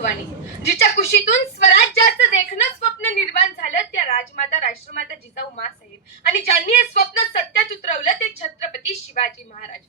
जिच्या कुशीतून स्वराज्याचं देखणं स्वप्न निर्माण झालं त्या राजमाता राष्ट्रमाता जिजाऊ मासाहेब. आणि ज्यांनी हे स्वप्न सत्यात उतरवलं ते छत्रपती शिवाजी महाराज.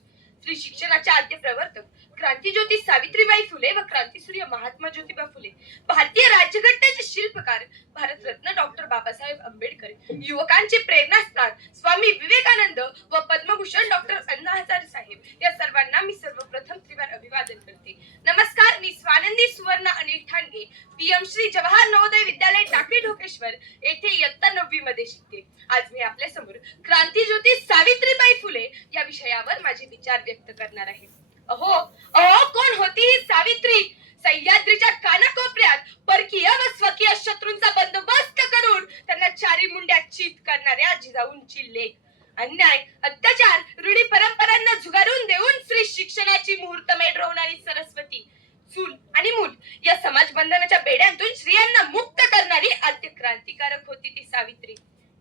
श्री शिक्षणाचे आद्य प्रवर्तक क्रांतीज्योती सावित्रीबाई फुले व क्रांतीसूर्य महात्मा ज्योतिबा फुले. भारतीय राज्यघटनेचे शिल्पकार भारतरत्न डॉक्टर बाबासाहेब आंबेडकर. युवकांचे प्रेरणास्थान स्वामी विवेकानंद व पद्मभूषण डॉक्टर अण्णा हजारे साहेब. या सर्वांना मी सर्वप्रथम त्रिवार अभिवादन करते. नमस्कार मी स्वानंदी सुवर्ण अनिल ठाणगे पीएम श्री जवाहर नवोदय विद्यालय टाकळी ढोकेश्वर येथे इयत्ता नववी मध्ये शिकते. आज मी आपल्यासमोर क्रांतीज्योती सावित्रीबाई फुले या विषयावर माझे विचार व्यक्त करणार आहे. अहो अहो कोण होती ही सावित्री? सह्याद्रीच्या कानाकोपऱ्यात परकीय व स्वकीय शत्रूंचा बंदोबस्त करून त्यांना चारी मुंड्या चित करणाऱ्या जिजाऊंची लेख. अन्याय अत्याचार रूढी परंपरांना झुगारून देऊन स्त्री शिक्षणाची मुहूर्तमेढ रोवणारी सरस्वती चूल आणि मूल या समाज बंधनाच्या बेड्यांतून स्त्रियांना मुक्त करणारी आद्य क्रांतिकारक होती ती सावित्री.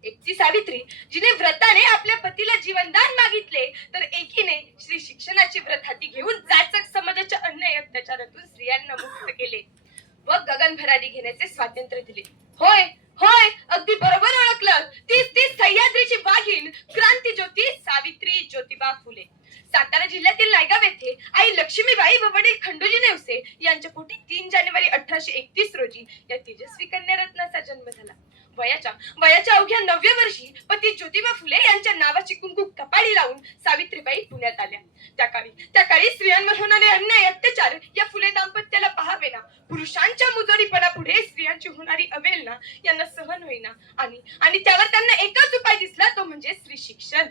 एकची सावित्री जिने व्रताने आपल्या पतीला जीवनदान मागितले तर एकीने श्री शिक्षणाची व्रत हाती घेऊन जाचक समाजाच्या अन्याय अत्याचारातून स्त्रियांना मुक्त केले. व गगन भरारी घेण्याचे स्वातंत्र्य दिले. होय होय अगदी बरोबर ओळखलं. तीच ती सह्याद्रीची वाघीण क्रांती ज्योती सावित्री ज्योतिबा फुले. सातारा जिल्ह्यातील नायगाव येथे आई लक्ष्मीबाई व वडील खंडोजी नेवसे यांच्या पोटी तीन जानेवारी अठराशे एकतीस रोजी या तेजस्वी कन्या रत्नाचा जन्म झाला. वयाच्या वयाच्या अवघ्या नवव्या वर्षी पती ज्योतिबा फुले यांच्या नावाची कुंकू कपाळी लावून सावित्रीबाई पुण्यात आल्या. त्या काळी त्या काळी स्त्रियांवर होणारे अन्याय अत्याचार या फुले दाम्पत्याला पाहावे ना. पुरुषांच्या मुजोरीपणापुढे स्त्रियांची होणारी अवेलना यांना सहन होईना. आणि आणि त्यावर त्यांना एकच उपाय दिसला तो म्हणजे स्त्री शिक्षण.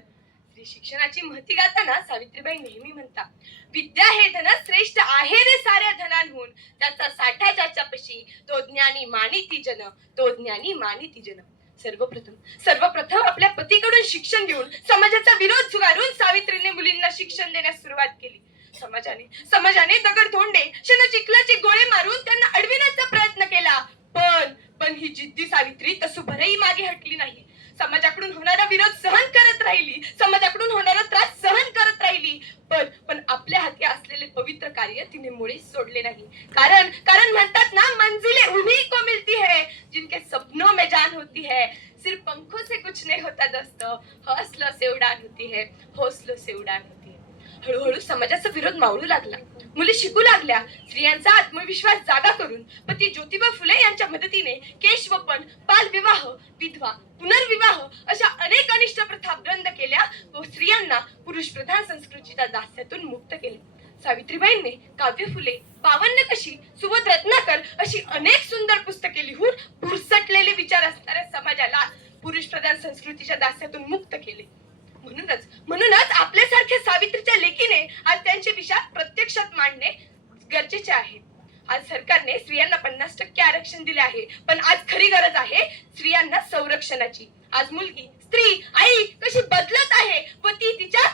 स्त्री शिक्षणाची महती गाताना सावित्रीबाई नेहमी म्हणतात विद्या हे धन श्रेष्ठ आहे रे साऱ्या धनांहून. त्याचा साठा ज्याच्यापाशी तो ज्ञानी मानिती जन तो ज्ञानी मानिती जन. सर्वप्रथम सर्वप्रथम आपल्या पतीकडून शिक्षण घेऊन समाजाचा विरोध झुगारून सावित्रीने मुलींना शिक्षण देण्यास सुरुवात केली. समाजाने समाजाने दगड धोंडे शन चिखलाचे गोळे मारून त्यांना अडविण्याचा प्रयत्न केला. पण पण ही जिद्दी सावित्री तसुभरही मागे हटली नाही. समाजाकडून होणारा विरोध सहन करत राहिली. समाजाकडून होणारा त्रास सहन करत राहिली. पण पण आपल्या हाती असलेले पवित्र कार्य तिने मुळीच सोडले नाही. कारण कारण म्हणतात ना मंजिले उन्हीं को मिलती है जिनके सपनों में जान होती है. सिर्फ पंखों से कुछ नहीं होता दोस्तों. हौसलों से उड़ान होती है हौसलों से उड़ान होती है. हळूहळू समाजाचा विरोध मावळू लागला. मुली शिकू लागल्या. स्त्रियांचा आत्मविश्वास जागा करून पती ज्योतिबा फुले यांच्या मदतीने केशवपन बालविवाह विधवा पुनर्विवाह अशा अनेक अनिष्ट प्रथा बंद केल्या व स्त्रियांना पुरुष प्रधान संस्कृतीच्या दास्यातून मुक्त केले. सावित्रीबाईंनी काव्य फुले पावन्न कशी सुबोध रत्नाकर अशी अनेक सुंदर पुस्तके लिहून पुरसटलेले विचार असणाऱ्या समाजाला पुरुष प्रधान संस्कृतीच्या दास्यातून मुक्त केले. म्हणूनच म्हणूनच आपल्यासारख्या सावित्रीच्या लेखीने आज त्यांचे विचार प्रत्यक्षात मांडणे गरजेचे आहे. आज सरकारने स्त्रियांना पन्नास टक्के आरक्षण दिले आहे पण आज खरी गरज आहे स्त्रियांना संरक्षणाची. आज मुलगी स्त्री आई कशी बदलत आहे व ती तिच्या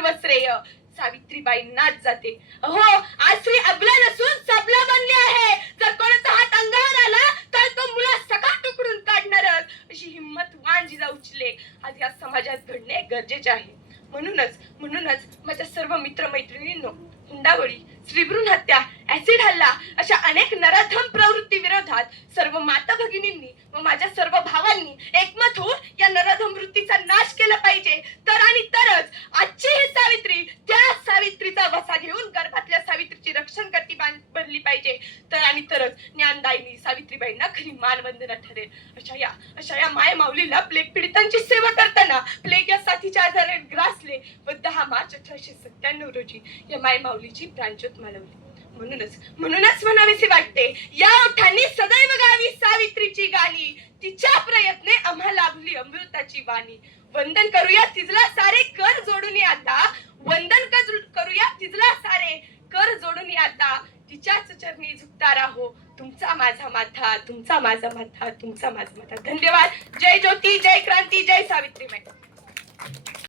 सर्व श्रेय सावित्रीबाईंनाच जाते. हो आज स्त्री अबला नसून सबला बनली आहे. जर कोणाचा हात अंगावर आला तर तो मुला सकाळ तुकडून काढणारच. अशी हिंमत वाण जिजा उचले. आज या समाजात घडणे गरजेचे आहे. म्हणूनच म्हणूनच माझ्या सर्व मित्रमैत्रिणींनो हुंडाबळी श्रीभ्रूण हत्या ऍसिड हल्ला अशा अनेक नराधम प्रवृत्ती विरोधात सर्व माता भगिनींनी व माझ्या सर्व भावांनी एकमत होऊन या नराधम वृत्तीचा नाश केला पाहिजे तर आणि तरच आजची ही सावित्री त्या सावित्रीचा वसा घेऊन गर्भातल्या सावित्रीची रक्षण करती बां- बनली पाहिजे तर आणि तरच ज्ञानदायिनी सावित्रीबाईंना खरी मानवंदना ठरेल. अशा या अशा या माय माऊलीला प्लेग पीडितांची सेवा करताना प्लेग या साथीच्या आजाराने ग्रासले. व दहा मार्च अठराशे सत्त्याण्णव रोजी या माय माऊलीची प्राणज्योत मालवली. म्हणूनच म्हणूनच म्हणावेसे वाटते या ओठांनी सदैव गावी सावित्रीची गाणी. तिच्या प्रयत्ने आम्हा लाभली अमृताची वाणी. वंदन करूया तिजला सारे कर जोडून आता वंदन करूया तिजला सारे कर जोडून आता तिच्याच चरणी झुकता राहो तुमचा माझा माथा तुमचा माझा माथा तुमचा माझा माथा. धन्यवाद. जय ज्योती जय क्रांती जय सावित्रीबाई.